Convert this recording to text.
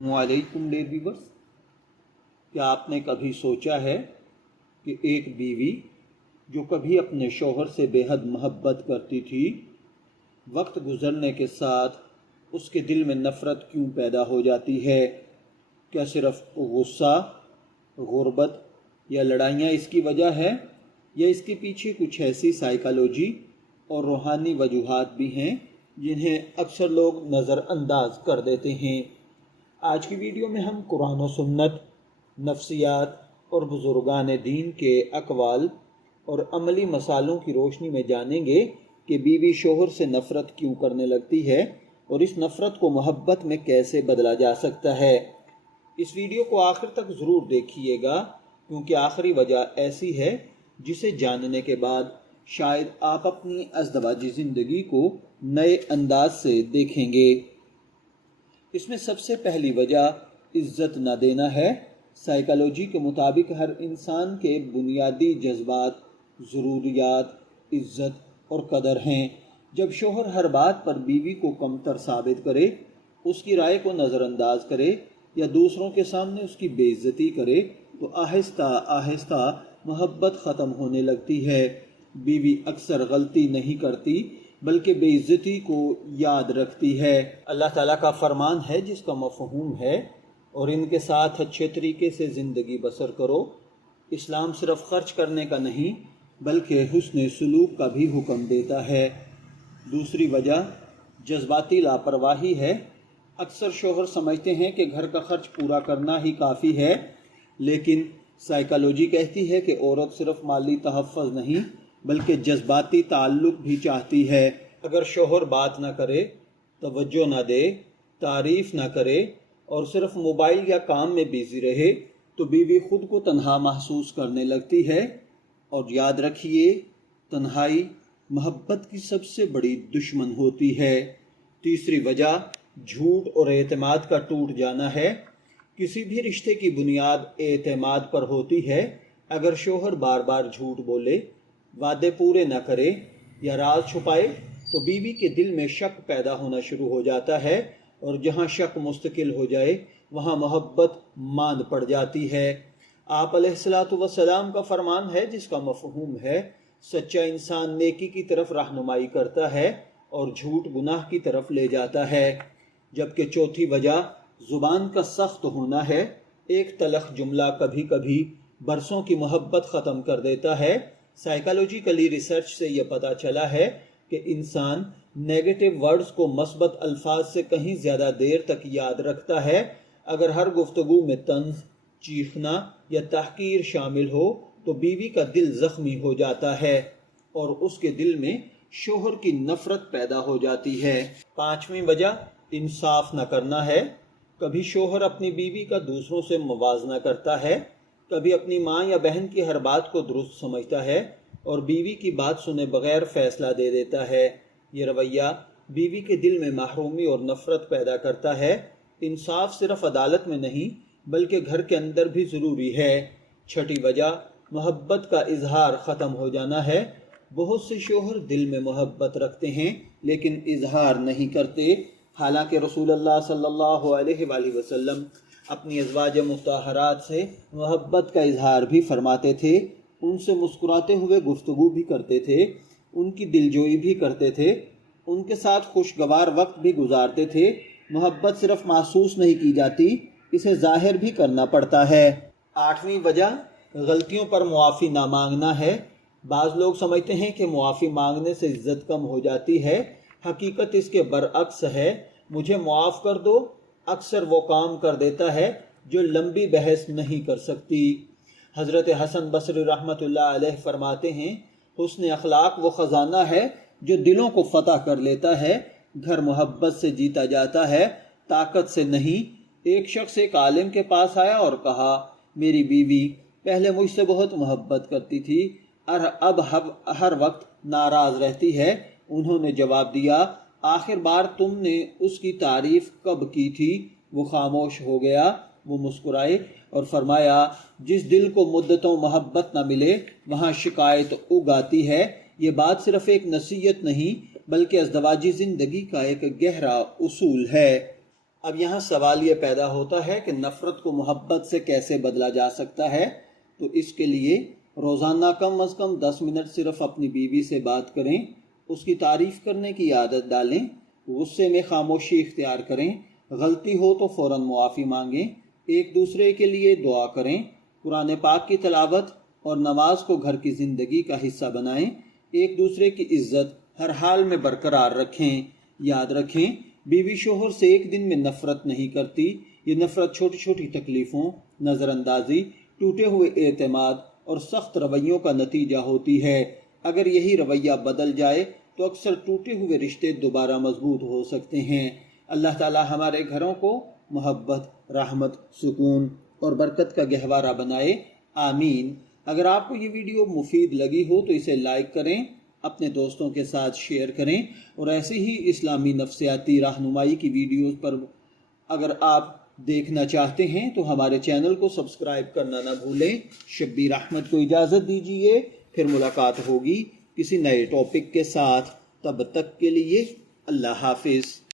वालेकुम dear viewers, क्या आपने कभी सोचा है कि एक बीवी जो कभी अपने शौहर से बेहद मोहब्बत करती थी, वक्त गुजरने के साथ उसके दिल में नफ़रत क्यों पैदा हो जाती है? क्या सिर्फ गुस्सा, गुर्बत या लड़ाइयाँ इसकी वजह है, या इसके पीछे कुछ ऐसी साइकोलॉजी और रूहानी वजूहात भी हैं जिन्हें अक्सर लोग नज़रअंदाज कर देते हैं? आज की वीडियो में हम कुरान और सुन्नत, नफ्सियात और बुजुर्गान दीन के अक़वाल और अमली मसालों की रोशनी में जानेंगे कि बीवी शोहर से नफ़रत क्यों करने लगती है और इस नफ़रत को मोहब्बत में कैसे बदला जा सकता है। इस वीडियो को आखिर तक ज़रूर देखिएगा, क्योंकि आखिरी वजह ऐसी है जिसे जानने के बाद शायद आप अपनी अज़दवाजी ज़िंदगी को नए अंदाज से देखेंगे। इसमें सबसे पहली वजह इज्जत न देना है। साइकोलॉजी के मुताबिक हर इंसान के बुनियादी जज्बात, ज़रूरियात, इज्जत और कदर हैं। जब शोहर हर बात पर बीवी को कमतर साबित करे, उसकी राय को नज़रअंदाज करे या दूसरों के सामने उसकी बेइज्जती करे, तो आहिस्ता आहिस्ता मोहब्बत ख़त्म होने लगती है। बीवी अक्सर गलती नहीं करती बल्कि बेइज्जती को याद रखती है। अल्लाह ताला का फरमान है जिसका मफ़हूम है, और इनके साथ अच्छे तरीके से ज़िंदगी बसर करो। इस्लाम सिर्फ खर्च करने का नहीं बल्कि हुस्न सलूक का भी हुक्म देता है। दूसरी वजह जज्बाती लापरवाही है। अक्सर शोहर समझते हैं कि घर का खर्च पूरा करना ही काफ़ी है, लेकिन साइकोलॉजी कहती है कि औरत सिर्फ माली तहफ़्फ़ुज़ नहीं बल्कि जज्बाती ताल्लुक़ भी चाहती है। अगर शोहर बात ना करे, तवज्जो ना दे, तारीफ़ ना करे और सिर्फ मोबाइल या काम में बिज़ी रहे, तो बीवी खुद को तन्हा महसूस करने लगती है। और याद रखिए, तन्हाई मोहब्बत की सबसे बड़ी दुश्मन होती है। तीसरी वजह झूठ और एतमाद का टूट जाना है। किसी भी रिश्ते की बुनियाद एतमाद पर होती है। अगर शोहर बार बार झूठ बोले, वादे पूरे न करे या राज छुपाए, तो बीवी के दिल में शक पैदा होना शुरू हो जाता है, और जहां शक मुस्तकिल हो जाए वहां मोहब्बत मांद पड़ जाती है। आप अलैहिस्सलातु वस्सलाम का फरमान है जिसका मफ़हूम है, सच्चा इंसान नेकी की तरफ रहनुमाई करता है और झूठ गुनाह की तरफ ले जाता है। जबकि चौथी वजह ज़ुबान का सख्त होना है। एक तलख जुमला कभी कभी बरसों की मोहब्बत ख़त्म कर देता है। साइकोलॉजिकली रिसर्च से यह पता चला है कि इंसान नेगेटिव वर्ड्स को मस्बत अल्फाज से कहीं ज़्यादा देर तक याद रखता है। अगर हर गुफ्तगू में तंज, चीखना या तहकीर शामिल हो, तो बीवी का दिल ज़ख्मी हो जाता है और उसके दिल में शोहर की नफ़रत पैदा हो जाती है। पांचवी वजह इंसाफ न करना है। कभी शोहर अपनी बीवी का दूसरों से मुवाजना करता है, कभी अपनी माँ या बहन की हर बात को दुरुस्त समझता है और बीवी की बात सुने बगैर फैसला दे देता है। ये रवैया बीवी के दिल में महरूमी और नफ़रत पैदा करता है। इंसाफ सिर्फ अदालत में नहीं बल्कि घर के अंदर भी ज़रूरी है। छठी वजह मोहब्बत का इजहार ख़त्म हो जाना है। बहुत से शोहर दिल में मोहब्बत रखते हैं लेकिन इजहार नहीं करते। हालांकि रसूलुल्लाह सल्लल्लाहु अलैहि वसल्लम अपनी अज़वाज मुत्तहरात से मोहब्बत का इजहार भी फरमाते थे। उनसे मुस्कुराते हुए गुफ्तगू भी करते थे, उनकी दिलजोई भी करते थे, उनके साथ खुशगवार वक्त भी गुजारते थे। मोहब्बत सिर्फ महसूस नहीं की जाती, इसे ज़ाहिर भी करना पड़ता है। आठवीं वजह गलतियों पर मुआफ़ी ना मांगना है। बाज़ लोग समझते हैं कि मुआफ़ी मांगने से इज्जत कम हो जाती है। हकीकत इसके बरअक्स है। मुझे मुआफ़ कर दो अक्सर वो काम कर देता है जो लंबी बहस नहीं कर सकती। हज़रत हसन बसरी रहमतुल्लाह अलैह फरमाते हैं, हुस्न अखलाक वो ख़जाना है जो दिलों को फ़तह कर लेता है। घर मोहब्बत से जीता जाता है, ताकत से नहीं। एक शख्स एक आलिम के पास आया और कहा, मेरी बीवी पहले मुझसे बहुत मोहब्बत करती थी और अब हर वक्त नाराज़ रहती है। उन्होंने जवाब दिया, आखिर बार तुमने उसकी तारीफ़ कब की थी? वो खामोश हो गया। वो मुस्कुराए और फरमाया, जिस दिल को मुद्दतों मोहब्बत न मिले वहाँ शिकायत उगाती है। ये बात सिर्फ एक नसीहत नहीं बल्कि अज़दवाजी ज़िंदगी का एक गहरा उसूल है। اب یہاں سوال یہ پیدا ہوتا ہے کہ نفرت کو محبت سے کیسے بدلا جا سکتا ہے؟ تو اس کے لیے روزانہ کم از کم 10 منٹ صرف اپنی بیوی سے بات کریں، اس کی تعریف کرنے کی عادت ڈالیں، غصے میں خاموشی اختیار کریں، غلطی ہو تو فوراً معافی مانگیں، ایک دوسرے کے لیے دعا کریں، قرآن پاک کی تلاوت اور نماز کو گھر کی زندگی کا حصہ بنائیں، ایک دوسرے کی عزت ہر حال میں برقرار رکھیں۔ یاد رکھیں، بیوی شوہر سے ایک دن میں نفرت نہیں کرتی، یہ نفرت چھوٹی چھوٹی تکلیفوں، نظر اندازی، ٹوٹے ہوئے اعتماد اور سخت رویوں کا نتیجہ ہوتی ہے۔ اگر یہی رویہ بدل جائے تو اکثر ٹوٹے ہوئے رشتے دوبارہ مضبوط ہو سکتے ہیں۔ اللہ تعالی ہمارے گھروں کو محبت، رحمت، سکون اور برکت کا گہوارہ بنائے، آمین۔ اگر آپ کو یہ ویڈیو مفید لگی ہو تو اسے لائک کریں، اپنے دوستوں کے ساتھ شیئر کریں، اور ایسی ہی اسلامی نفسیاتی رہنمائی کی ویڈیوز پر اگر آپ دیکھنا چاہتے ہیں تو ہمارے چینل کو سبسکرائب کرنا نہ بھولیں۔ شبیر احمد کو اجازت دیجیے، پھر ملاقات ہوگی کسی نئے ٹاپک کے ساتھ۔ تب تک کے لیے اللہ حافظ۔